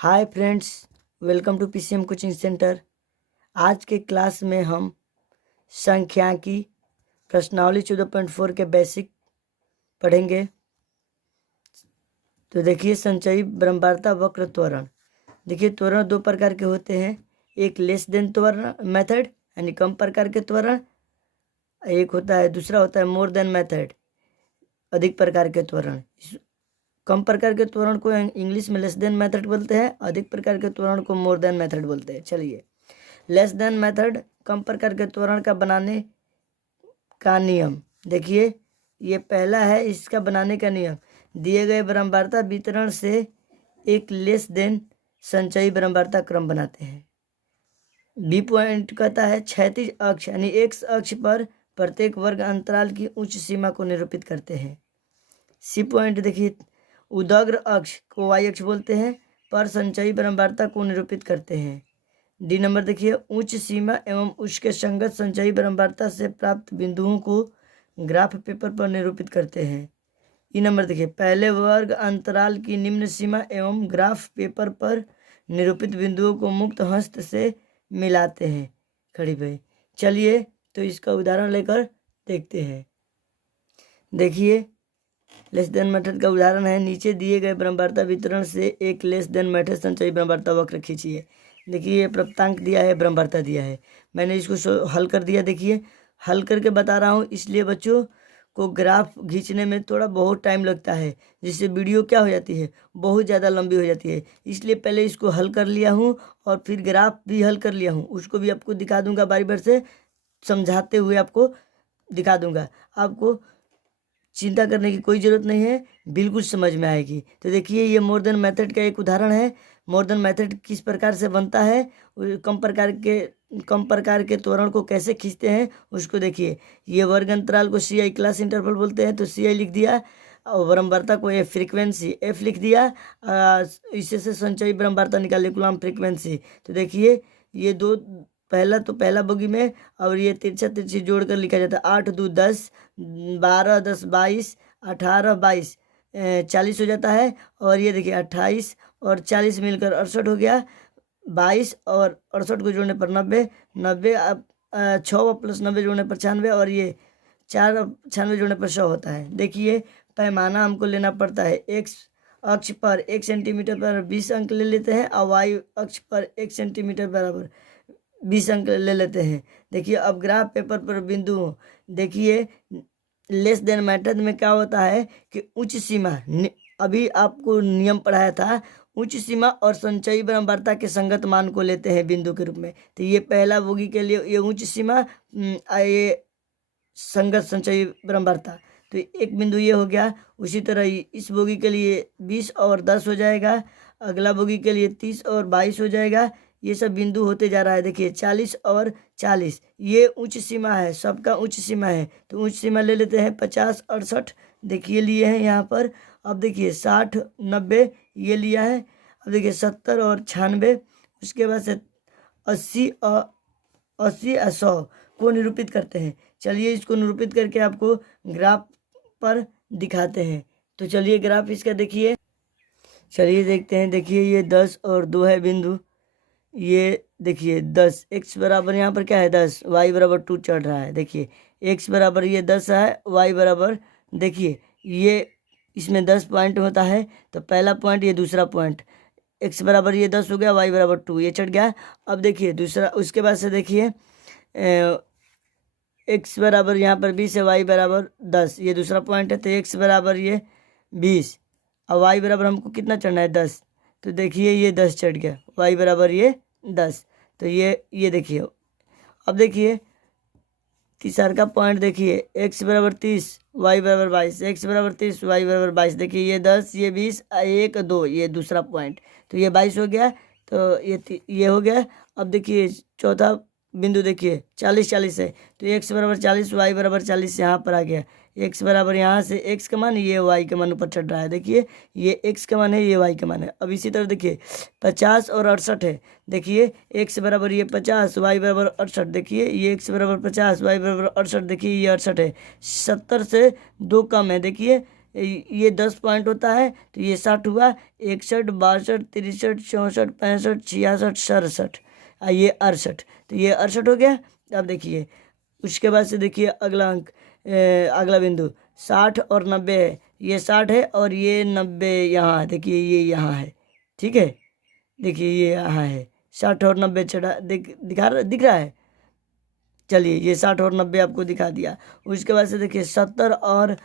Hi friends, welcome to PCM coaching centre. आज के class में हम सांख्यिकी प्रश्नावली 14.4 के बेसिक पढ़ेंगे। तो देखिए, संचयी ब्रह्मवार्ता वक्र त्वरण। देखिए, त्वरण दो प्रकार के होते हैं, एक लेस देन त्वरण मेथड यानी कम प्रकार के त्वरण, एक होता है दूसरा होता है मोर देन मेथड अधिक प्रकार के त्वरण। कम प्रकार के त्वरण को इंग्लिश में लेस देन मेथड बोलते हैं, अधिक प्रकार के त्वरण को मोर देन मेथड बोलते हैं। चलिए, लेस देन मेथड कम प्रकार के त्वरण का बनाने का नियम देखिए। ये पहला है इसका बनाने का नियम, दिए गए ब्रह्मवार्ता वितरण से एक लेस देन संचयी ब्रह्मवार्ता क्रम बनाते हैं। बी पॉइंट कहता है क्षैतिज अक्ष यानी एक्स अक्ष पर प्रत्येक वर्ग अंतराल की उच्च सीमा को निरूपित करते हैं। सी पॉइंट देखिए, उदग्र अक्ष को वाई अक्ष बोलते हैं पर संचयी ब्रह्मवार्ता को निरूपित करते हैं। डी नंबर देखिए, उच्च सीमा एवं उसके संगत संचयी ब्रह्मवार्ता से प्राप्त बिंदुओं को ग्राफ पेपर पर निरूपित करते हैं। ई नंबर देखिए, पहले वर्ग अंतराल की निम्न सीमा एवं ग्राफ पेपर पर निरूपित बिंदुओं को मुक्त हस्त से मिलाते हैं। खड़ी भाई, चलिए तो इसका उदाहरण लेकर देखते हैं। देखिए, लेस देन मेथड का उदाहरण है, नीचे दिए गए ब्रह्मवार्ता वितरण से एक लेस देन मेथड संचयी ब्रह्मवार्ता वक्र खींचिए। देखिए, ये प्राप्तांक दिया है, ब्रह्मवार्ता दिया है, मैंने इसको हल कर दिया। देखिए, हल करके बता रहा हूँ, इसलिए बच्चों को ग्राफ खींचने में थोड़ा बहुत टाइम लगता है, जिससे वीडियो क्या हो जाती है, बहुत ज़्यादा लंबी हो जाती है। इसलिए पहले इसको हल कर लिया हूँ और फिर ग्राफ भी हल कर लिया हूँ, उसको भी आपको दिखा दूंगा, बारी बार से समझाते हुए आपको दिखा दूंगा। आपको चिंता करने की कोई ज़रूरत नहीं है, बिल्कुल समझ में आएगी। तो देखिए, ये मोर देन मेथड का एक उदाहरण है। मोर देन मेथड किस प्रकार से बनता है, कम प्रकार के त्वरण को कैसे खींचते हैं उसको देखिए। ये वर्ग अंतराल को सी आई क्लास इंटरवल बोलते हैं, तो सी आई लिख दिया, और ब्रह्मवार्ता को एफ फ्रीक्वेंसी एफ लिख दिया। इससे से संचयी ब्रह्मवार्ता निकालिए कूलम्ब फ्रीक्वेंसी। तो देखिए, ये दो पहला बोगी में और ये तिरछा तिरछी जोड़कर लिखा जाता है। 8 2 10, 12 10 22, 18 22, 40 हो जाता है। और ये देखिए, 28 और 40 मिलकर 68 हो गया। 22 और 68 को जोड़ने पर 90, 90 6 प्लस 90 जोड़ने पर 96, और ये 4 96 जोड़ने पर 100 होता है। देखिए, पैमाना हमको लेना पड़ता है, एक्स अक्ष पर 1 सेंटीमीटर पर 20 अंक ले लेते हैं, और वाई अक्ष पर 1 सेंटीमीटर बराबर 20 अंक ले लेते हैं। देखिए, अब ग्राफ पेपर पर बिंदु देखिए, लेस देन मेथड में क्या होता है कि उच्च सीमा, अभी आपको नियम पढ़ाया था, उच्च सीमा और संचयी ब्रह्मवार्ता के संगत मान को लेते हैं बिंदु के रूप में। तो ये पहला बोगी के लिए ये उच्च सीमा, ये संगत संचयी ब्रह्मवार्ता, तो एक बिंदु ये हो गया। उसी तरह इस बोगी के लिए 20 और 10 हो जाएगा, अगला बोगी के लिए 30 और 22 हो जाएगा। ये सब बिंदु होते जा रहा है। देखिए, 40 और 40 ये उच्च सीमा है, सबका उच्च सीमा है। तो उच्च सीमा ले लेते हैं 50 68, देखिए लिए हैं यहाँ पर। अब देखिए 60 90 ये लिया है। अब देखिए 70 और 96, उसके बाद से 80 और 100 को निरूपित करते हैं। चलिए, इसको निरूपित करके आपको ग्राफ पर दिखाते हैं। तो चलिए, ग्राफ इसका देखिए, चलिए देखते हैं। देखिए, ये 10 और 2 है बिंदु। ये देखिए 10, एक्स बराबर यहाँ पर क्या है 10, वाई बराबर 2 चढ़ रहा है। देखिए, एक्स बराबर ये 10 है, वाई बराबर, देखिए ये इसमें 10 पॉइंट होता है, तो पहला पॉइंट ये दूसरा पॉइंट, एक्स बराबर ये 10 हो गया, वाई बराबर 2 ये चढ़ गया। अब देखिए दूसरा, उसके बाद से देखिए एक्स बराबर यहाँ पर 20 है, वाई बराबर 10, ये दूसरा पॉइंट है। तो एक्स बराबर ये 20 और वाई बराबर हमको कितना चढ़ना है 10, तो देखिए ये 10 चढ़ गया, वाई बराबर ये 10। तो ये देखिए, अब देखिए तीसरा का पॉइंट देखिए, एक्स बराबर 30 वाई बराबर 22, एक्स बराबर 30 वाई बराबर 22। देखिए, ये 10 ये 20 1 2, ये दूसरा पॉइंट, तो ये 22 हो गया। तो ये हो गया। अब देखिए चौथा बिंदु देखिए 40 40 है, तो एक्स बराबर 40 वाई बराबर 40 यहाँ पर आ गया। एक्स बराबर यहाँ से एक्स का मान, ये वाई का मान ऊपर चढ़ रहा है। देखिए, ये एक्स का मान है, ये वाई का मान है। अब इसी तरह देखिए 50 और 68 है। देखिए, एक्स बराबर ये 50 वाई बराबर 68, देखिए ये एक्स बराबर 50 वाई बराबर 68, देखिए ये 68 है। 70 से 2 कम है, देखिए ये 10 पॉइंट होता है तो ये 60 हुआ, 61, 62, 63, 64, 65, 66, 67, ये 68, तो ये 68 हो गया। अब देखिए उसके बाद से देखिए अगला अंक, अगला बिंदु 60 और 90 है, ये 60 है और ये 90 यहाँ, देखिए ये यहाँ है, ठीक है, देखिए ये यहाँ है, 60 और 90 चढ़ा दिख रहा है। चलिए ये 60 और 90 आपको दिखा दिया। उसके बाद से देखिए 70 और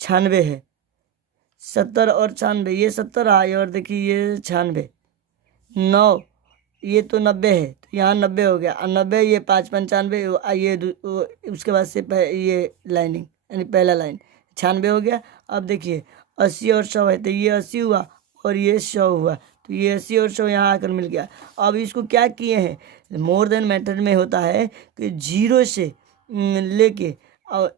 96 है, 70 और 96, ये 70 आए और देखिए ये 96, 9, ये तो 90 है तो यहाँ 90 हो गया, और 90 ये 5, 95, ये उसके बाद से ये लाइनिंग यानी पहला लाइन 96 हो गया। अब देखिए 80 और 100 है तो ये 80 हुआ और ये 100 हुआ, तो ये 80 और 100 यहाँ आकर मिल गया। अब इसको क्या किए हैं, मोर देन मेथड में होता है कि 0 से लेके और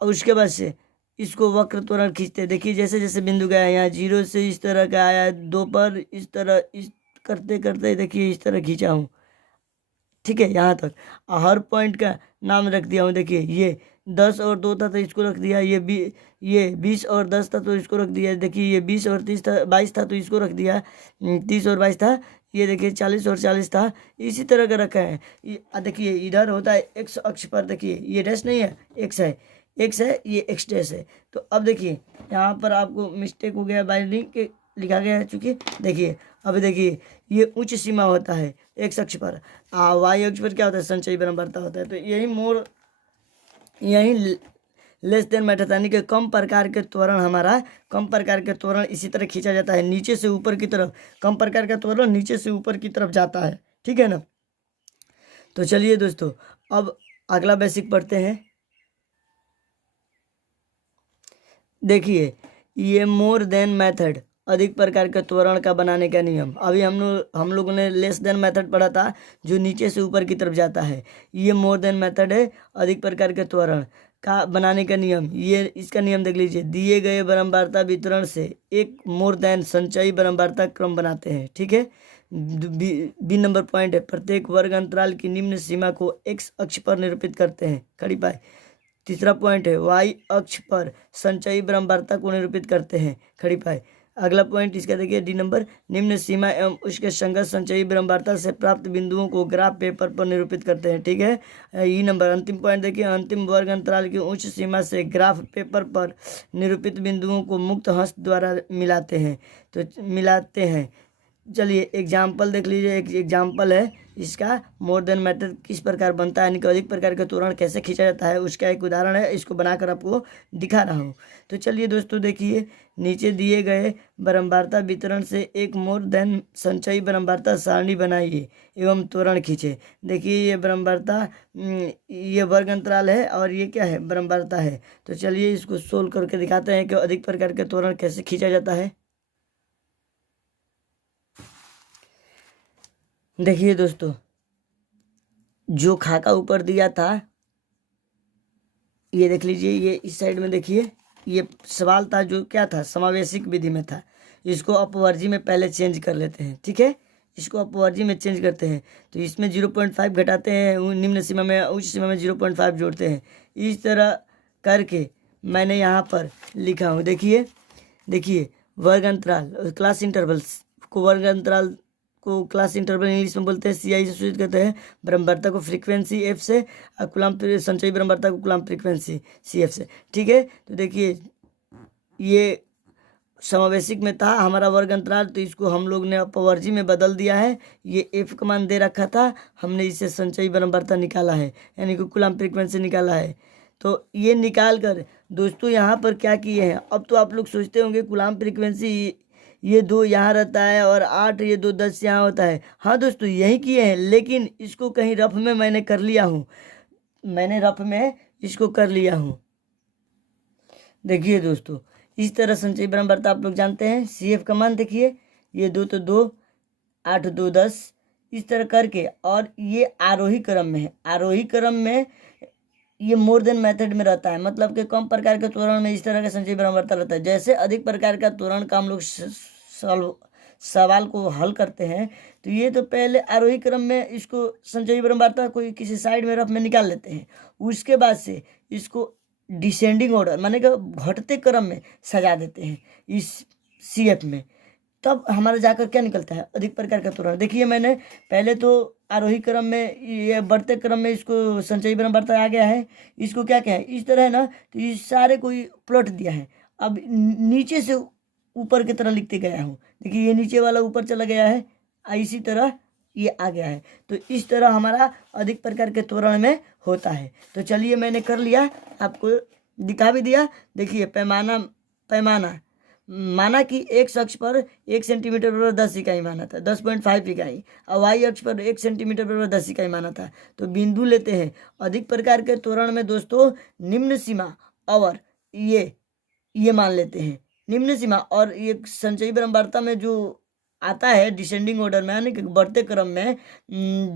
उसके बाद से इसको वक्र त्वरण खींचते हैं। देखिए जैसे जैसे बिंदु गया यहाँ 0 से इस तरह का आया, 2 पर इस तरह, इस करते करते देखिए इस तरह खींचा हूँ, ठीक है, यहाँ तक। हर पॉइंट का नाम रख दिया हूँ। देखिए ये 10 और 2 था तो इसको रख दिया, ये 20 और 10 था तो इसको रख दिया, देखिए ये 20 और 30 था, 22 था तो इसको रख दिया, 30 और 22 था, ये देखिए 40 और 40 था, इसी तरह का रखा है। देखिए इधर होता है एक्स अक्ष पर, देखिए ये डैश नहीं है, एक्स है, एक्स है, ये एक्स डैश है। तो अब देखिए यहाँ पर आपको मिस्टेक हो गया, बाइंडिंग के लिखा गया है चूँकि, देखिए अब देखिए ये उच्च सीमा होता है एक्स अक्ष पर, वाई अक्ष पर क्या होता है, संचयी बराबरता होता है। तो यही लेस देन मेथड यानी कि कम प्रकार के त्वरण, हमारा कम प्रकार के त्वरण इसी तरह खींचा जाता है, नीचे से ऊपर की तरफ, कम प्रकार का त्वरण नीचे से ऊपर की तरफ जाता है, ठीक है ना। तो चलिए दोस्तों अब अगला बेसिक पढ़ते हैं। देखिए ये मोर देन मेथड, अधिक प्रकार के त्वरण का बनाने का नियम। अभी हम लोगों ने लेस देन मेथड पढ़ा था जो नीचे से ऊपर की तरफ जाता है, ये मोर देन मेथड है, अधिक प्रकार के त्वरण का बनाने का नियम। ये इसका नियम देख लीजिए, दिए गए बारंबारता वितरण से एक मोर देन संचयी बारंबारता क्रम बनाते हैं, ठीक है। बी नंबर पॉइंट है, प्रत्येक वर्ग अंतराल की निम्न सीमा को एक्स अक्ष पर निरूपित करते हैं, खड़ी पाए। तीसरा पॉइंट है वाई अक्ष पर संचयी बारंबारता को निरूपित करते हैं, खड़ी पाए। अगला पॉइंट इसका देखिए डी नंबर, निम्न सीमा एवं उसके संगत संचयी बारंबारता से प्राप्त बिंदुओं को ग्राफ पेपर पर निरूपित करते हैं, ठीक है। ई नंबर अंतिम पॉइंट देखिए, अंतिम वर्ग अंतराल की उच्च सीमा से ग्राफ पेपर पर निरूपित बिंदुओं को मुक्त हस्त द्वारा मिलाते हैं। चलिए एग्जाम्पल देख लीजिए, एक एग्जाम्पल है इसका, मोर देन मेथड किस प्रकार बनता है, यानी कि अधिक प्रकार का त्वरण कैसे खींचा जाता है, उसका एक उदाहरण है, इसको बनाकर आपको दिखा रहा हूँ। तो चलिए दोस्तों देखिए, नीचे दिए गए बारंबारता वितरण से एक मोर देन संचयी बारंबारता सारणी बनाइए एवं त्वरण खींचे। देखिए ये बारंबारता, ये वर्ग अंतराल है और ये क्या है, बारंबारता है। तो चलिए इसको सोल्व करके दिखाते हैं कि अधिक प्रकार के त्वरण कैसे खींचा जाता है। देखिए दोस्तों, जो खाका ऊपर दिया था, ये देख लीजिए, ये इस साइड में देखिए, ये सवाल था जो क्या था, समावेशिक विधि में था। इसको अपवर्जी में पहले चेंज कर लेते हैं, ठीक है, इसको अपवर्जी में चेंज करते हैं। तो इसमें 0.5 घटाते हैं, निम्न सीमा में उच्च सीमा में 0.5 जोड़ते हैं। इस तरह करके मैंने यहाँ पर लिखा हूँ। देखिए वर्ग अंतराल, क्लास इंटरवल्स को, वर्ग अंतराल को क्लास इंटरवल इंग्लिश में बोलते हैं, सीआई से सूचित करते हैं। बारंबारता को फ्रीक्वेंसी एफ से, और कूलम्ब संचयी बारंबारता को कूलम्ब फ्रीक्वेंसी सी एफ से, ठीक है। तो देखिए ये समावेशिक में था हमारा वर्ग अंतराल, तो इसको हम लोग ने अपवर्जी में बदल दिया है। ये एफ का मान दे रखा था, हमने इसे संचयी बारंबारता निकाला है, यानी कि कूलम्ब फ्रीक्वेंसी निकाला है। तो ये निकाल कर दोस्तों यहाँ पर क्या किए हैं, अब तो आप लोग सोचते होंगे कूलम्ब फ्रीक्वेंसी ये 2 यहाँ रहता है और 8, ये 2 10 यहाँ होता है। हाँ दोस्तों यही किए हैं, लेकिन इसको कहीं रफ में मैंने कर लिया हूँ, मैंने रफ में इसको कर लिया हूँ। देखिए दोस्तों, इस तरह संचयी बारंबारता आप लोग जानते हैं, सी एफ का मान देखिए, ये 2 तो 2, 8 2 10, इस तरह करके, और ये आरोही क्रम में है। आरोही क्रम में ये मोर देन मेथड में रहता है, मतलब कि कम प्रकार के त्वरण में इस तरह का संचयी बारंबारता रहता है। जैसे अधिक प्रकार का त्वरण का हम लोग सवाल को हल करते हैं, तो ये तो पहले आरोही क्रम में इसको संचयी बारंबारता कोई किसी साइड में रफ में निकाल लेते हैं, उसके बाद से इसको डिसेंडिंग ऑर्डर माने कि घटते क्रम में सजा देते हैं इस CF में, तब हमारा जाकर क्या निकलता है, अधिक प्रकार का त्वरण। देखिए मैंने पहले तो आरोही क्रम में, ये बढ़ते क्रम में इसको संचयी ब्रह्मवार्ता आ गया है, इसको क्या क्या है इस तरह है ना, तो ये सारे कोई प्लॉट दिया है। अब नीचे से ऊपर की तरह लिखते गया हूँ। देखिए ये नीचे वाला ऊपर चला गया है, इसी तरह ये आ गया है। तो इस तरह हमारा अधिक प्रकार के त्वरण में होता है। तो चलिए मैंने कर लिया, आपको दिखा भी दिया। देखिए पैमाना माना कि एक अक्ष पर 1 सेंटीमीटर बराबर 10 इकाई माना था, 10.5 इकाई, और वाई अक्ष पर 1 सेंटीमीटर बराबर 10 इकाई माना था। तो बिंदु लेते हैं। अधिक प्रकार के त्वरण में दोस्तों निम्न सीमा और ये मान लेते हैं निम्न सीमा, और ये संचयी ब्रह्मवार्ता में जो आता है डिसेंडिंग ऑर्डर में, यानी कि बढ़ते क्रम में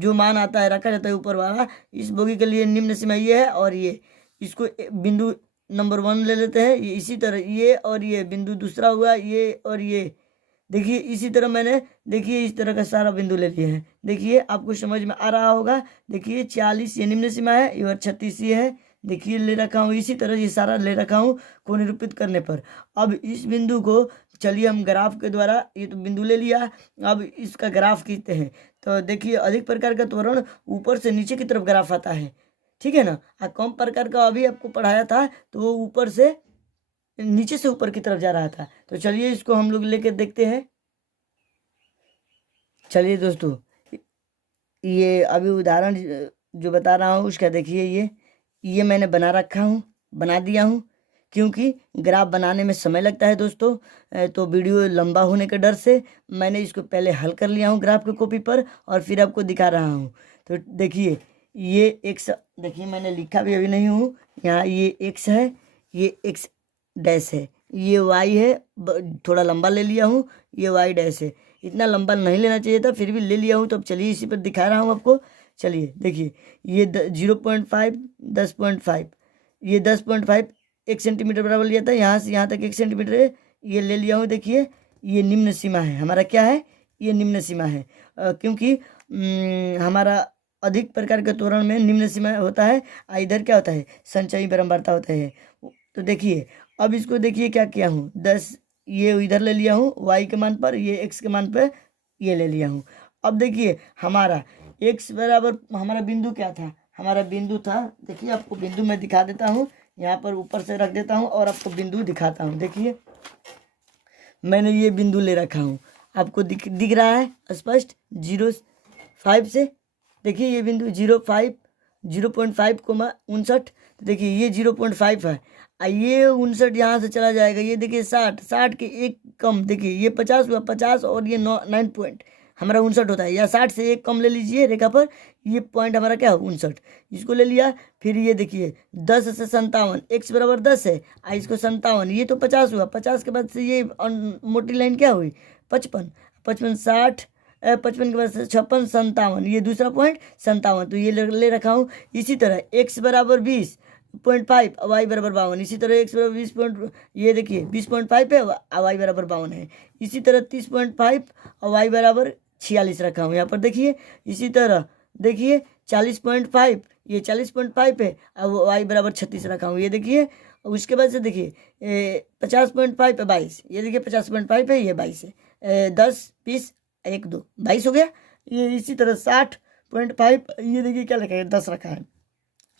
जो मान आता है रखा जाता है ऊपर वाला, इस बोगी के लिए निम्न सीमा ये है, और ये इसको बिंदु नंबर 1 ले लेते हैं। ये इसी तरह ये और ये बिंदु दूसरा हुआ, ये और ये। देखिए इसी तरह मैंने देखिए इस तरह का सारा बिंदु ले लिए हैं। देखिए आपको समझ में आ रहा होगा। देखिए 40 ये निम्न सीमा है, ये 36 ये है। देखिए ले रखा हूँ, इसी तरह ये सारा ले रखा हूँ को निरूपित करने पर। अब इस बिंदु को चलिए हम ग्राफ के द्वारा, ये तो बिंदु ले लिया, अब इसका ग्राफ खींचते हैं। तो देखिए अधिक प्रकार का त्वरण ऊपर से नीचे की तरफ ग्राफ आता है, ठीक है ना। कम प्रकार का अभी आपको पढ़ाया था तो वो ऊपर से नीचे से ऊपर की तरफ जा रहा था। तो चलिए इसको हम लोग लेके देखते हैं। चलिए दोस्तों, ये अभी उदाहरण जो बता रहा हूँ उसका देखिए, ये मैंने बना दिया हूँ, क्योंकि ग्राफ बनाने में समय लगता है दोस्तों। तो वीडियो लंबा होने के डर से मैंने इसको पहले हल कर लिया हूँ ग्राफ के कॉपी पर, और फिर आपको दिखा रहा हूँ। तो देखिए ये एक्स, देखिए मैंने लिखा भी अभी नहीं हूँ यहाँ, ये एक्स है, ये एक्स डैश है, ये वाई है, थोड़ा लंबा ले लिया हूँ, ये वाई डैश है। इतना लंबा नहीं लेना चाहिए था, फिर भी ले लिया हूँ। तो अब चलिए इसी पर दिखा रहा हूँ आपको। चलिए देखिए ये 0.5 10.5, ये 10.5 1 सेंटीमीटर बराबर लिया था, यहाँ से यहाँ तक 1 सेंटीमीटर है, ये ले लिया हूँ। देखिए ये निम्न सीमा है हमारा, क्या है ये निम्न सीमा है, क्योंकि हमारा अधिक प्रकार के त्वरण में निम्न सीमा होता है, इधर क्या होता है संचयी ब्रह्मवार्ता होता है। तो देखिए अब इसको देखिए क्या किया हूँ, 10 ये इधर ले लिया हूँ वाई के मान पर, ये एक्स के मान पर ये ले लिया हूँ। अब देखिए हमारा एक्स बराबर हमारा बिंदु क्या था, हमारा बिंदु था, देखिए आपको बिंदु मैं दिखा देता हूँ, यहाँ पर ऊपर से रख देता हूँ और आपको बिंदु दिखाता हूँ। देखिए मैंने ये बिंदु ले रखा हूँ, आपको दिख रहा है स्पष्ट 0.5 से। देखिए ये बिंदु 0.5 देखिए ये 0.5 है, ये 59 यहाँ से चला जाएगा, ये देखिए 60 के एक कम, देखिए ये 50 हुआ, 50 और ये 9 पॉइंट हमारा 59 होता है, या 60 से एक कम ले लीजिए रेखा पर, ये पॉइंट हमारा क्या है 59, इसको ले लिया। फिर ये देखिए 10 से 57, एक्स बराबर 10 है, इसको 57, ये तो 50 हुआ, 50 के बाद से ये मोटी लाइन क्या हुई 55, 60 55 के बाद से 56 57, ये दूसरा पॉइंट 57, तो ये ले रखा हूँ। इसी तरह एक्स बराबर 20.5, वाई बराबर 52, इसी तरह एक्स बराबर 20 ये देखिए 20.5 है, वाई बराबर 52 है। इसी तरह 30.5 और वाई बराबर 46 रखा हूँ यहाँ पर। देखिए इसी तरह देखिए 40.5, ये 40.5 है, अब वाई बराबर 36 रखा हूँ, ये देखिए। उसके बाद से देखिए 50.5 है 22, ये देखिए 50.5 है, ये 22 है, 10 20 1 2 22 हो गया। ये इसी तरह 60.5, ये देखिए क्या रखा है 10 रखा है,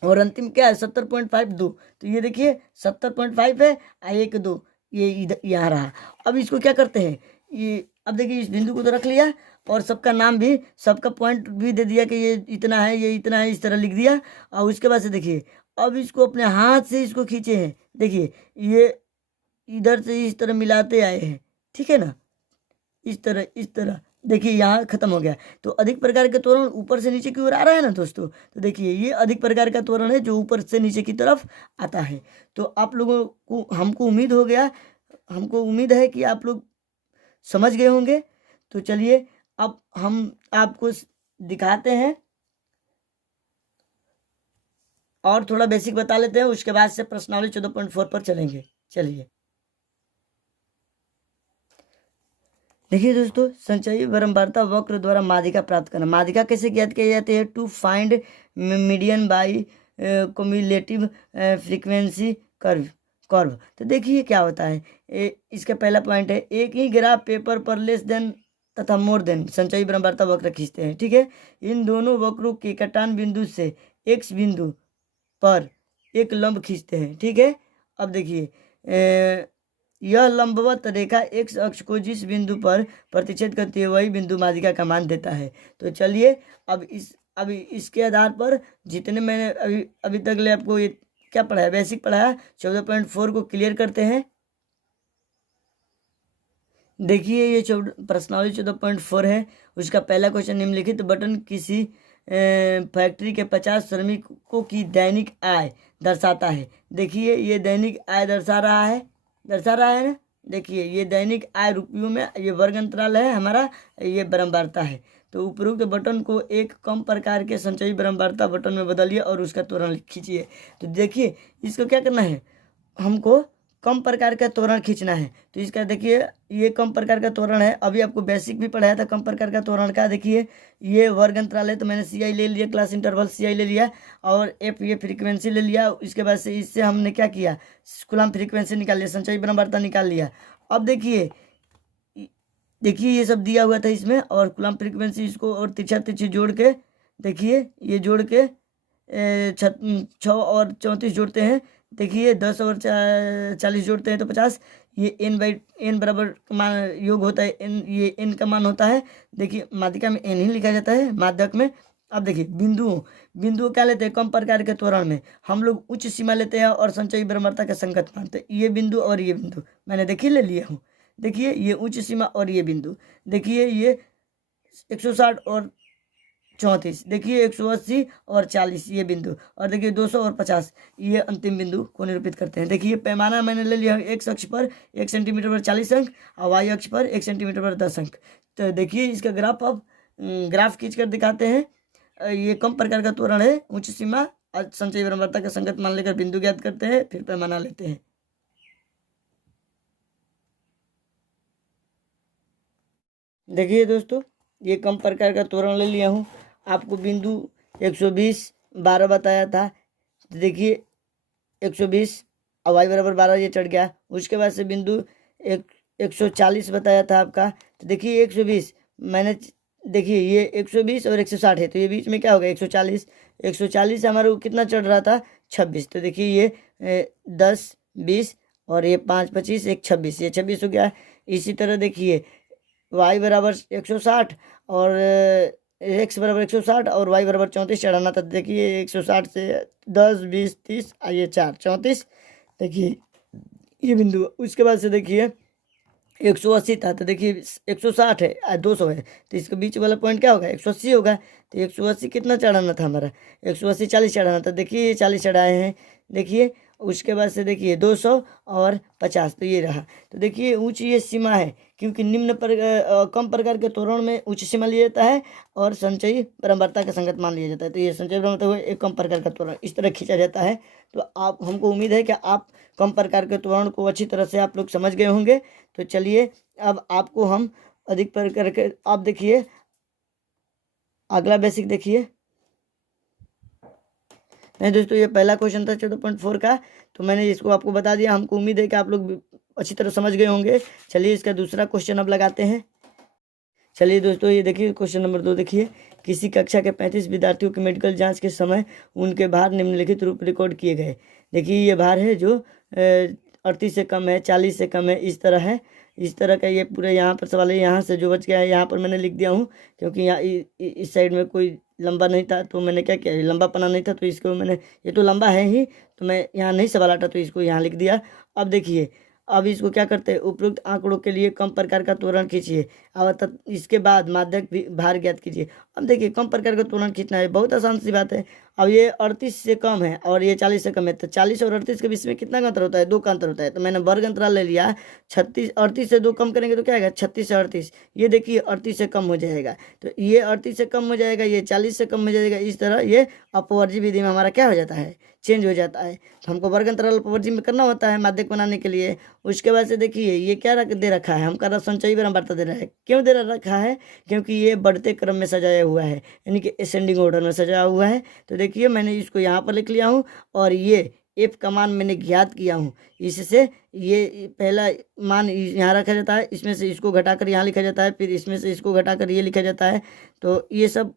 और अंतिम क्या है 70.5 2, तो ये देखिए 70.5 है 1 2, ये इधर यहाँ रहा। अब इसको क्या करते हैं, ये अब देखिए इस बिंदु को तो रख लिया, और सबका नाम भी, सबका पॉइंट भी दे दिया कि ये इतना है, ये इतना है, इस तरह लिख दिया। और उसके बाद से देखिए अब इसको अपने हाथ से इसको खींचे हैं, देखिए ये इधर से इस तरह मिलाते आए हैं, ठीक है ना, इस तरह देखिए यहाँ खत्म हो गया। तो अधिक प्रकार के त्वरण ऊपर से नीचे की ओर आ रहा है ना दोस्तों, तो देखिए ये अधिक प्रकार का त्वरण है जो ऊपर से नीचे की तरफ आता है। तो आप लोगों को, हमको उम्मीद है कि आप लोग समझ गए होंगे। तो चलिए अब हम आपको दिखाते हैं और थोड़ा बेसिक बता लेते हैं, उसके बाद से प्रश्नावली 14.4 पर चलेंगे। चलिए देखिए दोस्तों, संचयी ब्रह्मवार्ता वक्र द्वारा माध्यिका प्राप्त करना। माध्यिका कैसे ज्ञात की जाती है, to find median by cumulative frequency curve curve. तो देखिए क्या होता है, इसका पहला पॉइंट है, एक ही ग्राफ पेपर पर लेस देन तथा मोर देन संचयी ब्रह्मवार्ता वक्र खींचते हैं। ठीक है, इन दोनों वक्रों के कटान बिंदु से एक्स बिंदु पर एक लंब खींचते हैं। ठीक है, अब देखिए यह लंबवत रेखा एक्स अक्ष को जिस बिंदु पर प्रतिच्छेद करती है वही बिंदु माध्यिका का मान देता है। तो चलिए अब इसके आधार पर जितने मैंने अभी तक ले आपको ये क्या पढ़ाया, बेसिक पढ़ाया, 14.4 को क्लियर करते हैं। देखिए ये प्रश्नावली 14.4 है, उसका पहला क्वेश्चन, निम्नलिखित बटन किसी फैक्ट्री के 50 श्रमिकों की दैनिक आय दर्शाता है। देखिए ये दैनिक आय दर्शा रहा है ना। देखिए ये दैनिक आय रुपयों में, ये वर्ग अंतराल है हमारा, ये ब्रह्मवार्ता है। तो उपरोक्त बटन को एक कम प्रकार के संचयी ब्रह्मवार्ता बटन में बदलिए और उसका त्वरण खींचिए। तो देखिए इसको क्या करना है, हमको कम प्रकार का त्वरण खींचना है। तो इसका देखिए ये कम प्रकार का त्वरण है, अभी आपको बेसिक भी पढ़ाया था कम प्रकार का त्वरण का। देखिए ये वर्ग अंतराल है, तो मैंने CI ले लिया, क्लास इंटरवल CI ले लिया, और F ये फ्रीक्वेंसी ले लिया। इसके बाद से इससे हमने क्या किया, कूलम्ब फ्रीक्वेंसी निकाल लिया, संचयी ब्रह्मवार्ता निकाल लिया। अब देखिए ये सब दिया हुआ था इसमें, और कूलम्ब फ्रीक्वेंसी इसको और तिरछी जोड़ के, देखिए ये जोड़ के 6 और 34 जोड़ते हैं। देखिए 10 और 40 जोड़ते हैं तो 50। ये n बराबर मान योग होता है, ये n का मान होता है। देखिए माध्यिका में n ही लिखा जाता है, माध्यक में। अब देखिए बिंदुओं क्या लेते हैं, कम प्रकार के त्वरण में हम लोग उच्च सीमा लेते हैं और संचयी ब्रह्मवार्ता का संगत मानते हैं। ये बिंदु और ये बिंदु मैंने देखिए ले लिया हूँ। देखिए ये उच्च सीमा और ये बिंदु, देखिए ये 160 और 34, देखिए 180 और 40 ये बिंदु, और देखिए 200 और 50 ये अंतिम बिंदु को निरूपित करते हैं। देखिए पैमाना मैंने ले लिया एक्स अक्ष पर 1 सेंटीमीटर पर 40 अंक और वाई अक्ष पर 1 सेंटीमीटर पर 10 अंक। तो देखिए इसका ग्राफ अब ग्राफ खींचकर दिखाते हैं। ये कम प्रकार का त्वरण है, उच्च सीमा संचयी ब्रह्मवार्ता का संगत मान लेकर बिंदु ज्ञात करते हैं, फिर पैमाना लेते हैं। देखिए दोस्तों ये कम प्रकार का त्वरण ले लिया हूँ, आपको बिंदु 120 12 बताया था। तो देखिए 120 और वाई बराबर 12 ये चढ़ गया। उसके बाद से बिंदु 140 बताया था आपका। तो देखिए 120 मैंने, देखिए ये 120 और 160 है, तो ये बीच में क्या होगा 140 हमारे को कितना चढ़ रहा था 26। तो देखिए ये 10 20 और ये 5 25 1 26, ये 26 हो गया। इसी तरह देखिए y बराबर 160 और x बराबर 160 और y बराबर 34 चढ़ाना था। देखिए 160 से 10 20 30 आइए 4 34, देखिए ये बिंदु। उसके बाद से देखिए 180 था, तो देखिए 160 है 200 है, तो इसके बीच वाला पॉइंट क्या होगा 180 होगा। तो 180 कितना चढ़ाना था हमारा 180 40 चढ़ाना था। देखिए ये 40 चढ़ाए हैं। देखिए उसके बाद से देखिए 200 और 50, तो ये रहा। तो देखिए ऊंची ये सीमा है, क्योंकि कम प्रकार के त्वरण में उच्च सीमा लिया जाता है और संचयी ब्रह्मवार्ता का संगत मान लिया जाता है। तो ये संचयी ब्रह्मवार्ता हुआ एक कम प्रकार का त्वरण, इस तरह खींचा जाता है। तो आप, हमको उम्मीद है कि आप कम प्रकार के त्वरण को अच्छी तरह से आप लोग समझ गए होंगे। तो चलिए अब आपको हम अधिक प्रकार के, आप देखिए अगला बेसिक देखिए। नहीं दोस्तों ये पहला क्वेश्चन था 14.4 का, तो मैंने इसको आपको बता दिया। हमको उम्मीद है कि आप लोग अच्छी तरह समझ गए होंगे। चलिए इसका दूसरा क्वेश्चन अब लगाते हैं। चलिए दोस्तों ये देखिए क्वेश्चन नंबर 2 देखिए। किसी कक्षा के 35 विद्यार्थियों की मेडिकल जांच के समय उनके भार निम्नलिखित रूप रिकॉर्ड किए गए। देखिए ये भार है जो 38 से कम है, 40 से कम है, इस तरह है। इस तरह का ये पूरे यहाँ पर सवाल है। यहाँ से जो बच गया है यहाँ पर मैंने लिख दिया हूँ, क्योंकि यहाँ इस साइड में कोई लंबा नहीं था, तो मैंने क्या किया, लंबा पना नहीं था तो इसको मैंने, ये तो लंबा है ही, तो मैं यहाँ नहीं सवाल आता तो इसको यहाँ लिख दिया। अब देखिए अब इसको क्या करते हैं, उपरोक्त आंकड़ों के लिए कम प्रकार का त्वरण खींचिए और इसके बाद माध्यक भार ज्ञात कीजिए। अब देखिए कम प्रकार का त्वरण खींचना है, बहुत आसान सी बात है। अब ये 38 से कम है और ये 40 से कम है, तो 40 और 38 के बीच में कितना का अंतर होता है, 2 का अंतर होता है। तो मैंने वर्ग अंतराल ले लिया 36, 38 से 2 कम करेंगे तो क्या आएगा 36 से 38। ये देखिए 38 से कम हो जाएगा, तो ये 38 से कम हो जाएगा, ये 40 से कम हो जाएगा। इस तरह ये अपवर्जी विधि में हमारा क्या हो जाता है, चेंज हो जाता है। तो हमको वर्ग अंतराल अपवर्जी में करना होता है माध्यक बनाने के लिए। उसके बाद से देखिए ये क्या दे रखा है, हमका संचयी ब्रह्मवार्ता दे रहा है। क्यों दे रखा है, क्योंकि ये बढ़ते क्रम में सजाया हुआ है, यानी कि असेंडिंग ऑर्डर में सजाया हुआ है। तो देखिए मैंने इसको यहाँ पर लिख लिया हूँ और ये एफ का मान मैंने ज्ञात किया हूँ। इससे ये पहला मान यहाँ रखा जाता है, इसमें से इसको घटाकर यहाँ लिखा जाता है, फिर इसमें से इसको घटाकर ये लिखा जाता है। तो ये सब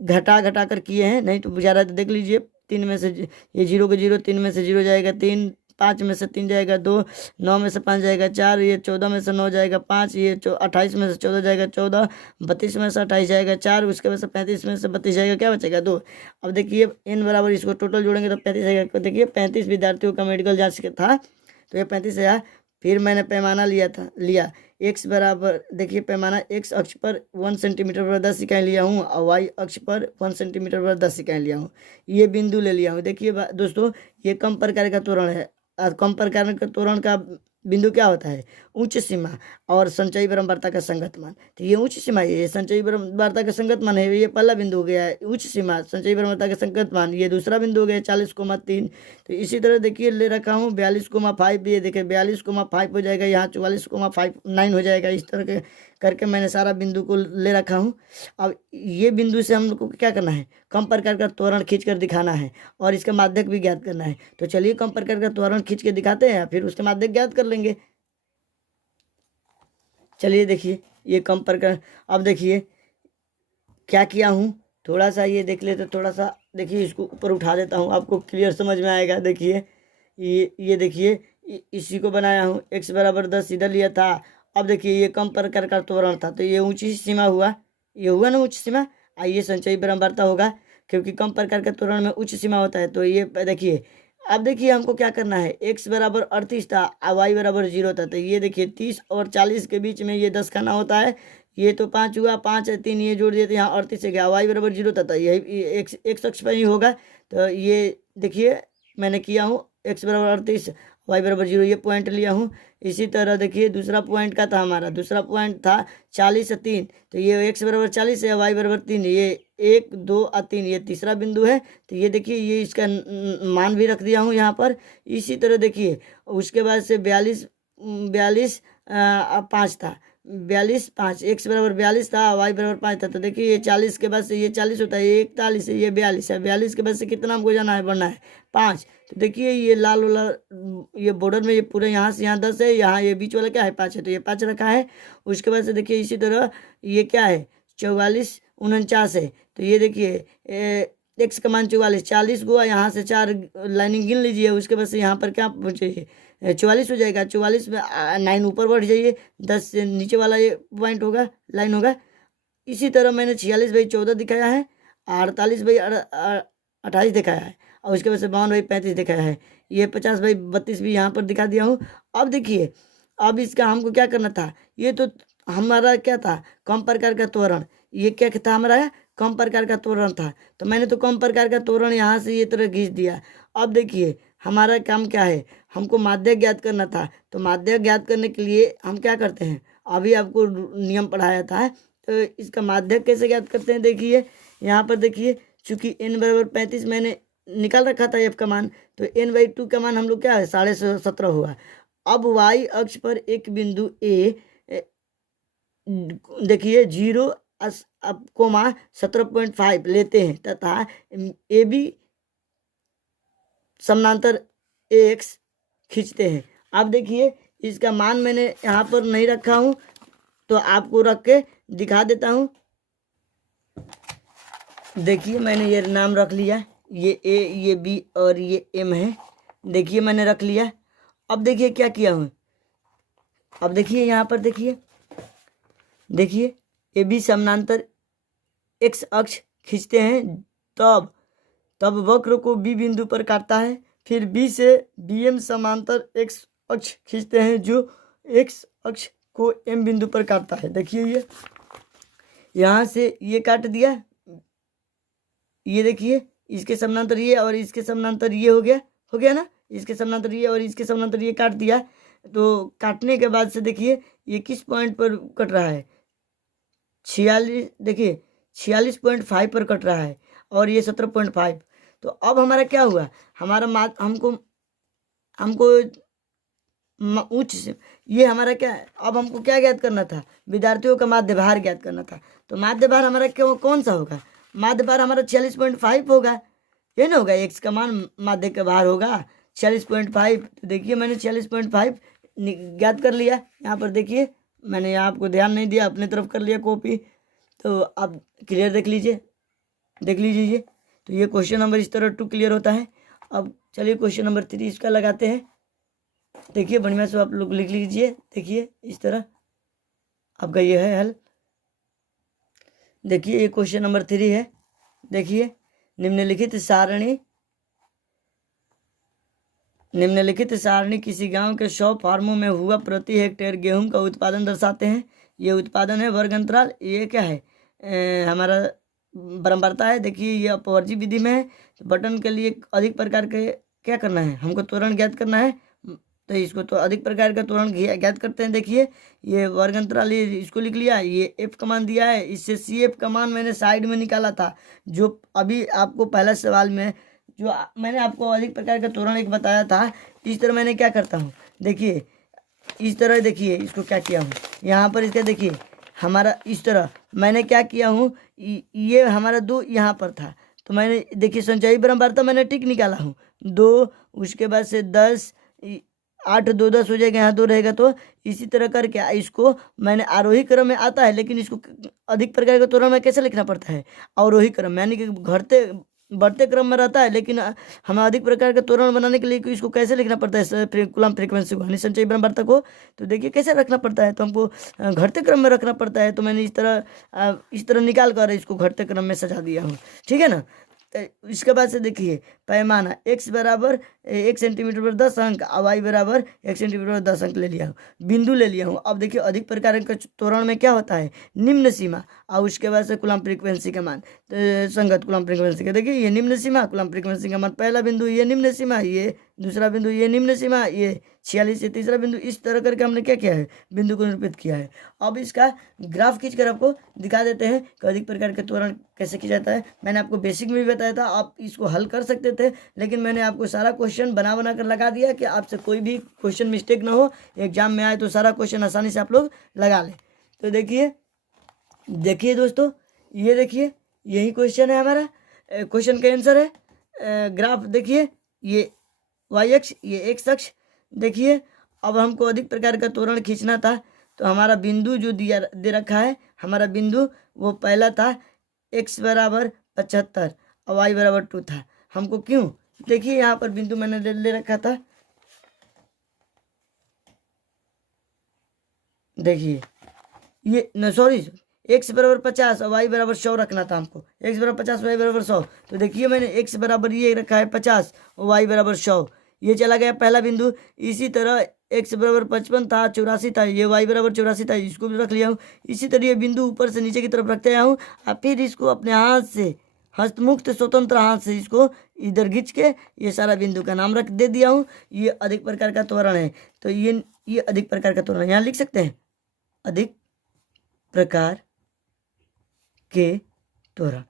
घटा कर किए हैं, नहीं तो बुझा रहा है तो देख लीजिए। 3 में से ये 0 के 0, 3 में से 0 जाएगा 3, 5 में से 3 जाएगा 2, 9 में से 5 जाएगा 4, ये 14 में से 9 जाएगा 5, ये 28 में से 14 जाएगा 14, 32 में से 28 जाएगा 4, उसके बाद से 35 में से 32 जाएगा, क्या बचेगा 2। अब देखिए n बराबर इसको टोटल जोड़ेंगे तो 35 आएगा। देखिए 35 विद्यार्थियों का मेडिकल जांच था तो ये 35 आया। फिर मैंने पैमाना लिया x बराबर, देखिए पैमाना x अक्ष पर 1 सेंटीमीटर पर 10 इकाई लिया हूँ और y अक्ष पर 1 सेंटीमीटर पर 10 इकाई लिया हूँ। ये बिंदु ले लिया हूँ। देखिए दोस्तों, ये कम प्रकार का त्वरण है। कम प्रकार का त्वरण का बिंदु क्या होता है? उच्च सीमा और संचयी बारंबारता का संगत मान। तो ये उच्च सीमा, ये संचयी बारंबारता का संगत मान है। ये पहला बिंदु हो गया है उच्च सीमा संचयी बारंबारता का संगत मान। ये दूसरा बिंदु हो गया 40,3। तो इसी तरह देखिए ले रखा हूँ 42,5। ये देखिए 42,5 हो जाएगा, यहाँ 44,59 हो जाएगा। इस तरह के करके मैंने सारा बिंदु को ले रखा हूँ। अब ये बिंदु से हम लोग को क्या करना है? कम प्रकार का त्वरण खींच कर दिखाना है और इसका माध्यक भी ज्ञात करना है। तो चलिए कम प्रकार का त्वरण खींच के दिखाते हैं, फिर उसके माध्यक ज्ञात कर लेंगे। चलिए देखिए ये कम प्रकार, अब देखिए क्या किया हूँ, थोड़ा सा ये देख ले तो थोड़ा सा देखिए, इसको ऊपर उठा देता हूँ, आपको क्लियर समझ में आएगा। देखिए ये देखिए इसी को बनाया हूँ, x बराबर 10 इधर लिया था। अब देखिए ये कम प्रकार का त्वरण था तो ये ऊंची सीमा हुआ, ये हुआ ना उच्च सीमा। आइए संचयी बारंबारता होगा, क्योंकि कम प्रकार के त्वरण में उच्च सीमा होता है। तो ये देखिए, अब देखिए हमको क्या करना है, x बराबर 38 था और y बराबर 0 था। तो ये देखिए 30 और 40 के बीच में ये 10 खाना होता है। ये तो 5 हुआ, 5 है 3, ये जोड़ दिए तो यहाँ 38 से गया। y बराबर 0 था तो यही x अक्ष पर ही होगा। तो ये देखिए मैंने किया हूँ x बराबर 38, y बराबर 0, ये पॉइंट लिया हूँ। इसी तरह देखिए दूसरा पॉइंट का था, हमारा दूसरा पॉइंट था 40 से 3। तो ये x बराबर 40 है, y बराबर 3, ये 1 2 और 3, ये तीसरा बिंदु है। तो ये देखिए ये इसका मान भी रख दिया हूँ यहाँ पर। इसी तरह देखिए उसके बाद से 42 5 था, 42 5, x बराबर 42 था, y बराबर 5 था। तो देखिए ये 40 के बाद से ये 40 होता है, ये 41 है, ये 42 है। 42 के बाद से कितना हमको जाना है, बढ़ना है 5। तो देखिए ये लाल वाला ये बॉर्डर में ये पूरे यहाँ से यहाँ 10 है, यहाँ ये बीच वाला क्या है 5 है, तो ये 5 रखा है। उसके बाद से देखिए इसी तरह ये क्या है 44 49 है। तो ये देखिए x का मान 44, 40 गुआ यहाँ से 4 लाइनिंग गिन लीजिए। उसके बाद से यहाँ पर क्या चाहिए 44 हो जाएगा। 44 में 9 ऊपर बढ़ जाइए, 10 से नीचे वाला ये पॉइंट होगा, लाइन होगा। इसी तरह मैंने 46/14 दिखाया है, 48/28 दिखाया है और उसके बाद से 52/35 दिखाया है। ये 50/32 भी यहाँ पर दिखा दिया हूँ। अब देखिए अब इसका हमको क्या करना था, ये तो हमारा क्या था कम प्रकार का त्वरण। ये क्या था हमारा कम प्रकार का त्वरण था। तो मैंने तो कम प्रकार का त्वरण यहाँ से ये तरह खींच दिया। अब देखिए हमारा काम क्या है, हमको माध्यक ज्ञात करना था। तो माध्यक ज्ञात करने के लिए हम क्या करते हैं, अभी आपको नियम पढ़ाया था। तो इसका माध्यक कैसे ज्ञात करते हैं, देखिए यहाँ पर देखिए, चूँकि n बराबर 35 मैंने निकाल रखा था f का मान, तो n/2 का मान हम लोग क्या है 17.5 हुआ। अब y अक्ष पर एक बिंदु a देखिए 0,17.5 लेते हैं तथा ए बी समानांतर AX खींचते हैं। अब देखिए इसका मान मैंने यहाँ पर नहीं रखा हूँ तो आपको रख के दिखा देता हूँ। देखिए मैंने ये नाम रख लिया, ये A ये B और ये M है। देखिए मैंने रख लिया। अब देखिए क्या किया हूँ, अब देखिए यहाँ पर देखिए ए बी समानांतर x अक्ष खींचते हैं, तब वक्र को B बिंदु पर काटता है। फिर B से BM समांतर x अक्ष खींचते हैं जो x अक्ष को M बिंदु पर काटता है। देखिए ये यहाँ से ये काट दिया, ये देखिए इसके समानांतर ये और इसके समानांतर ये हो गया ना, इसके समानांतर ये और इसके समानांतर ये काट दिया। तो काटने के बाद से देखिए ये किस पॉइंट पर कट रहा है 46, देखिए 46.5 पर कट रहा है और ये 17.5। तो अब हमारा क्या हुआ, हमारा हमको उच्च से ये हमारा क्या है, अब हमको क्या ज्ञात करना था, विद्यार्थियों का माध्य भार ज्ञात करना था। तो माध्य भार हमारा क्यों कौन सा होगा, माध्य भार हमारा 46.5 होगा। ये ना होगा, एक्स का मान माध्य के बाहर होगा 46.5। तो देखिए मैंने 46.5 ज्ञात कर लिया। यहाँ पर देखिए मैंने यहाँ आपको ध्यान नहीं दिया, अपने तरफ कर लिया कॉपी। तो आप क्लियर देख लीजिए, देख लीजिए। तो ये क्वेश्चन नंबर इस तरह 2 क्लियर होता है। अब चलिए क्वेश्चन नंबर 3 इसका लगाते हैं। देखिए बढ़िया से आप लोग लिख लीजिए। देखिए इस तरह आपका ये है हल। देखिए ये क्वेश्चन नंबर 3 है। देखिए निम्नलिखित सारणी किसी गांव के 100 फार्मों में हुआ प्रति हेक्टेयर गेहूं का उत्पादन दर्शाते हैं। ये उत्पादन है वर्ग अंतराल, ये क्या है हमारा बराबरता है। देखिए ये अपवर्जी विधि में है। तो बटन के लिए अधिक प्रकार के क्या करना है, हमको त्वरण ज्ञात करना है। तो इसको तो अधिक प्रकार का त्वरण ज्ञात करते हैं। देखिए ये वर्ग अंतराल, ये इसको लिख लिया। ये एफ का मान दिया है, इससे सी एफ का मान मैंने साइड में निकाला था। जो अभी आपको पहला सवाल में जो मैंने आपको अधिक प्रकार का त्वरण एक बताया था, इस तरह मैंने क्या करता हूँ। देखिए इस तरह, देखिए इसको क्या किया हूँ यहाँ पर, इसका देखिए हमारा इस तरह मैंने क्या किया हूँ। ये हमारा 2 यहाँ पर था, तो मैंने देखिए संचयी बराबरता मैंने ठीक निकाला हूँ 2। उसके बाद से 10, 8 2 10 हो जाएगा, यहाँ 2 रहेगा। तो इसी तरह करके इसको मैंने आरोही क्रम में आता है, लेकिन इसको अधिक प्रकार का त्वरण में कैसे लिखना पड़ता है, अवरोही क्रम में, यानी कि घटते बढ़ते क्रम में रहता है। लेकिन हमें अधिक प्रकार का त्वरण बनाने के लिए इसको कैसे लिखना पड़ता है, कूलम्ब फ्रीक्वेंसी को, यानी संचयी बराबरता को। तो देखिए कैसे रखना पड़ता है, तो हमको घटते क्रम में रखना पड़ता है। तो मैंने इस तरह निकाल कर इसको घटते क्रम में सजा दिया हूँ, ठीक है ना। इसके बाद से देखिए पैमाना x बराबर 1 सेंटीमीटर पर 10 अंक, y बराबर 1 सेंटीमीटर पर 10 अंक ले लिया हूँ, बिंदु ले लिया हूँ। अब देखिए अधिक प्रकार का त्वरण में क्या होता है, निम्न सीमा और उसके बाद से कूलम्ब फ्रीक्वेंसी का मान, तो संगत कूलम्ब फ्रीक्वेंसी का। देखिए ये निम्न सीमा कूलम्ब फ्रीक्वेंसी का मान, पहला बिंदु ये निम्न सीमा, ये दूसरा बिंदु ये निम्न सीमा, ये 46 ये तीसरा बिंदु। इस तरह करके हमने क्या किया है, बिंदु को निरूपित किया है। अब इसका ग्राफ खींचकर आपको दिखा देते हैं कि अधिक प्रकार के त्वरण कैसे किया जाता है। मैंने आपको बेसिक में भी बताया था, आप इसको हल कर सकते थे, लेकिन मैंने आपको सारा क्वेश्चन बना कर लगा दिया कि आपसे कोई भी क्वेश्चन मिस्टेक ना हो, एग्जाम में आए तो सारा क्वेश्चन आसानी से आप लोग लगा लें। तो देखिए दोस्तों, ये देखिए यही क्वेश्चन है हमारा, क्वेश्चन का आंसर है। ग्राफ देखिए ये वाई अक्ष, ये एक्स अक्ष। देखिए अब हमको अधिक प्रकार का त्वरण खींचना था, तो हमारा बिंदु जो दे रखा है, हमारा बिंदु वो पहला था x बराबर 75 और y बराबर 2 था। हमको क्यों, देखिए यहाँ पर बिंदु मैंने ले रखा था। देखिए ये न सॉरी x बराबर 50 और y बराबर 100 रखना था हमको, x बराबर 50 y बराबर 100। तो देखिए मैंने x बराबर ये रखा है 50 और y बराबर 100, ये चला गया पहला बिंदु। इसी तरह x बराबर 55 था, 84 था, ये y बराबर 84 था, इसको भी रख लिया हूँ। इसी तरह ये बिंदु ऊपर से नीचे की तरफ रखते आया हूँ, और फिर इसको अपने हाथ से हस्तमुक्त स्वतंत्र हाथ से इसको इधर खींच के ये सारा बिंदु का नाम दे दिया हूँ। ये अधिक प्रकार का त्वरण है। तो ये अधिक प्रकार का त्वरण यहाँ लिख सकते हैं, अधिक प्रकार के त्वरण।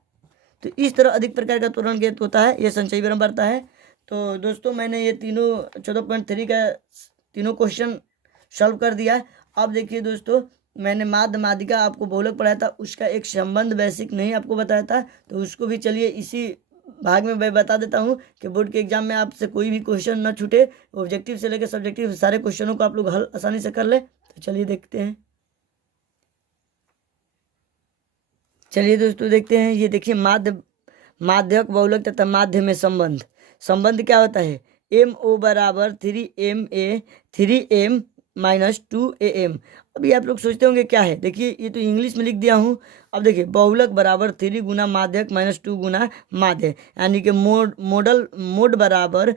तो इस तरह अधिक प्रकार का त्वरण ज्ञात होता है, ये संचयी बराबरता है। तो दोस्तों मैंने ये तीनों 14.3 का तीनों क्वेश्चन सॉल्व कर दिया है। अब देखिए दोस्तों, मैंने माध्य माध्यिका आपको बहुलक पढ़ाया था, उसका एक संबंध बेसिक नहीं आपको बताया था, तो उसको भी चलिए इसी भाग में मैं बता देता हूँ कि बोर्ड के एग्जाम में आपसे कोई भी क्वेश्चन न छूटे, ऑब्जेक्टिव से लेकर सब्जेक्टिव सारे क्वेश्चनों को आप लोग हल आसानी से कर ले। तो चलिए देखते हैं, चलिए दोस्तों देखते हैं। ये देखिए माध्यक बहुलक तथा माध्य में संबंध क्या होता है, MO बराबर 3M माइनस 2AM। अभी आप लोग सोचते होंगे क्या है, देखिए ये तो इंग्लिश में लिख दिया हूँ। अब देखिए बहुलक बराबर 3 गुना माध्यक माइनस 2 गुना माध्य, यानी कि मोड बराबर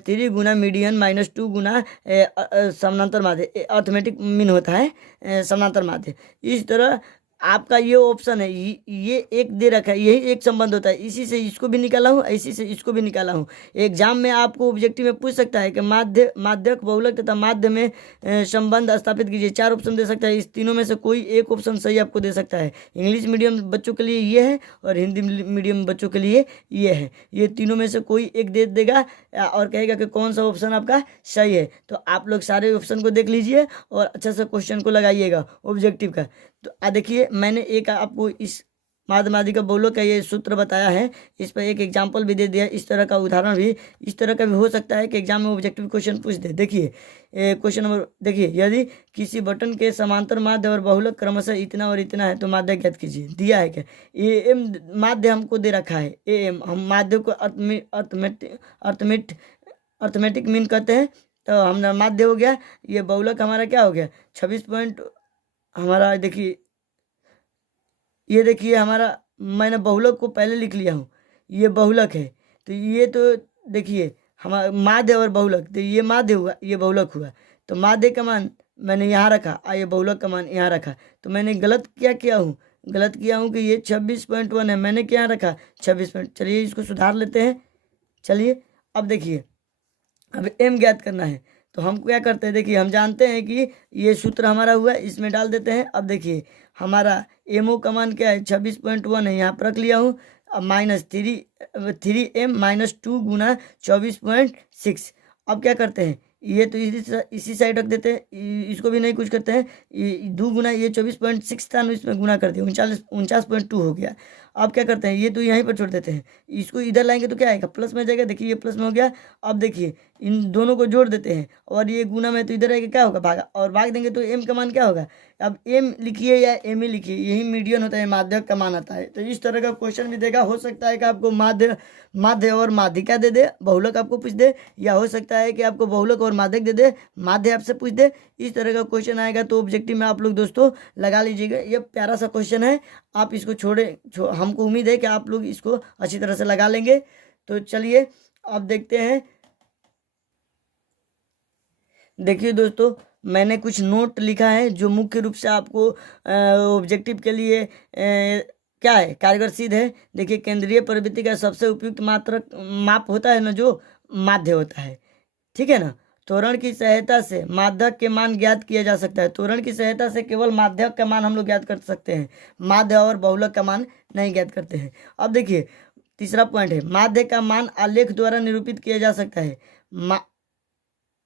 3 गुना मीडियन माइनस 2 गुना समानांतर माध्य, अर्थमेटिक मीन होता है समानांतर माध्य। इस तरह आपका ये ऑप्शन है, ये एक दे रखा है, यही एक संबंध होता है। इसी से इसको भी निकाला हूँ, इसी से इसको भी निकाला हूँ। एग्जाम में आपको ऑब्जेक्टिव में पूछ सकता है कि माध्यक बहुलक तथा माध्य में संबंध स्थापित कीजिए। 4 ऑप्शन दे सकता है, इस तीनों में से कोई एक ऑप्शन सही आपको दे सकता है। इंग्लिश मीडियम बच्चों के लिए ये है और हिंदी मीडियम बच्चों के लिए ये है। ये तीनों में से कोई एक दे देगा और कहेगा कि कौन सा ऑप्शन आपका सही है। तो आप लोग सारे ऑप्शन को देख लीजिए और अच्छा से क्वेश्चन को लगाइएगा ऑब्जेक्टिव का। तो देखिए मैंने एक आपको इस माध्य माध्यिका बहुलक का ये सूत्र बताया है। इस पर एक एग्जाम्पल भी दे दिया। इस तरह का उदाहरण भी इस तरह का भी हो सकता है कि एग्जाम में ऑब्जेक्टिव क्वेश्चन पूछ दे। देखिए क्वेश्चन नंबर देखिए, यदि किसी बटन के समांतर माध्य और बहुलक क्रमशः इतना और इतना है तो माध्य ज्ञात कीजिए। दिया है क्या? ए एम माध्य हमको दे रखा है। ए एम हम माध्य को अर्थमेटिक मीन कहते हैं, तो हमारा माध्य हो गया। ये बहुलक हमारा क्या हो गया? 26 पॉइंट हमारा देखिए, ये देखिए हमारा, मैंने बहुलक को पहले लिख लिया हूँ, ये बहुलक है। तो ये तो देखिए हमारा माध्य और बहुलक, तो ये माध्य हुआ, ये बहुलक हुआ। तो माध्य का मान मैंने यहाँ रखा और ये बहुलक का मान यहाँ रखा। तो मैंने गलत क्या किया हूँ? गलत किया हूँ कि ये 26.1 है, मैंने क्या रखा? 26 पॉइंट। चलिए इसको सुधार लेते हैं। चलिए अब देखिए, अब एम ज्ञात करना है तो हम क्या करते हैं? देखिए हम जानते हैं कि ये सूत्र हमारा हुआ है, इसमें डाल देते हैं। अब देखिए हमारा एमओ का मान क्या है? 26.1 है, यहाँ पर रख लिया हूँ। अब -3 -2 गुना 24.6। अब क्या करते हैं? ये तो इसी साइड रख देते हैं, इसको भी नहीं कुछ करते हैं। 2 गुना ये 24.6 था ना, इसमें गुना कर दिया, 49.2 हो गया। अब क्या करते हैं? ये तो यहीं पर छोड़ देते हैं, इसको इधर लाएंगे तो क्या आएगा? प्लस में जाएगा। देखिए ये प्लस में हो गया। अब देखिए इन दोनों को जोड़ देते हैं और ये गुना में तो इधर आएगा, क्या होगा? भागा, और भाग देंगे तो एम का मान क्या होगा? अब एम लिखिए या एम ए लिखिए, यही मीडियन होता है, माध्यक का मान आता है। तो इस तरह का क्वेश्चन भी देगा। हो सकता है कि आपको माध्य और माध्यिका दे दे, बहुलक आपको पूछ दे, या हो सकता है कि आपको बहुलक और माध्यक दे दे, माध्य आपसे पूछ दे। इस तरह का क्वेश्चन आएगा तो ऑब्जेक्टिव में आप लोग दोस्तों लगा लीजिएगा। ये प्यारा सा क्वेश्चन है, आप इसको हमको उम्मीद है कि आप लोग इसको अच्छी तरह से लगा लेंगे। तो चलिए अब देखते हैं। देखिए दोस्तों, मैंने कुछ नोट लिखा है जो मुख्य रूप से आपको ऑब्जेक्टिव के लिए क्या है, कारगर सिद्ध है। देखिए केंद्रीय प्रवृत्ति का सबसे उपयुक्त मात्रक माप होता है ना, जो माध्य होता है, ठीक है ना। त्वरण की सहायता से माध्यक के मान ज्ञात किया जा सकता है। त्वरण की सहायता से केवल माध्यक का मान हम लोग ज्ञात कर सकते हैं, माध्य और बहुलक का मान नहीं ज्ञात करते हैं। अब देखिए तीसरा पॉइंट है, माध्य का मान आलेख द्वारा निरूपित किया जा सकता है।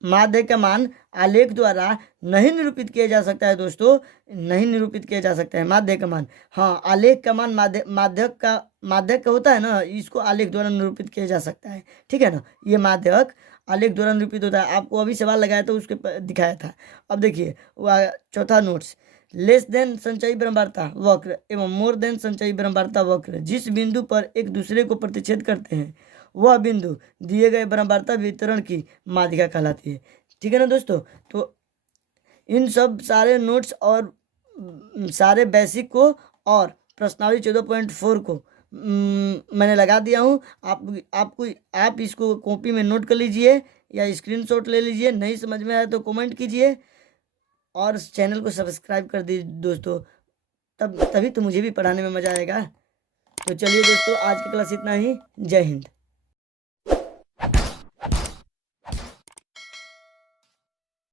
माध्य का मान आलेख द्वारा नहीं निरूपित किया जा सकता है दोस्तों, नहीं निरूपित किया जा सकता है माध्य का मान। हाँ, आलेख का मान माध्यक का होता है ना, इसको आलेख द्वारा निरूपित किया जा सकता है, ठीक है ना। ये माध्यक आलेख द्वारा निरूपित होता है। आपको अभी सवाल लगाया था, उसके दिखाया था। अब देखिए चौथा नोट्स, लेस देन संचयी ब्रह्मवार्ता वक्र एवं मोर देन संचयी ब्रह्मवार्ता वक्र जिस बिंदु पर एक दूसरे को प्रतिच्छेद करते हैं, वह बिंदु दिए गए ब्रह्मवार्ता वितरण की माध्यिका कहलाती है, ठीक है ना दोस्तों। तो इन सब सारे नोट्स और सारे बेसिक को और प्रश्नावली 14.4 को मैंने लगा दिया हूँ। आप इसको कॉपी में नोट कर लीजिए या स्क्रीनशॉट ले लीजिए। नहीं समझ में आया तो कमेंट कीजिए और चैनल को सब्सक्राइब कर दीजिए दोस्तों, तभी तो मुझे भी पढ़ाने में मज़ा आएगा। तो चलिए दोस्तों, आज की क्लास इतना ही। जय हिंद।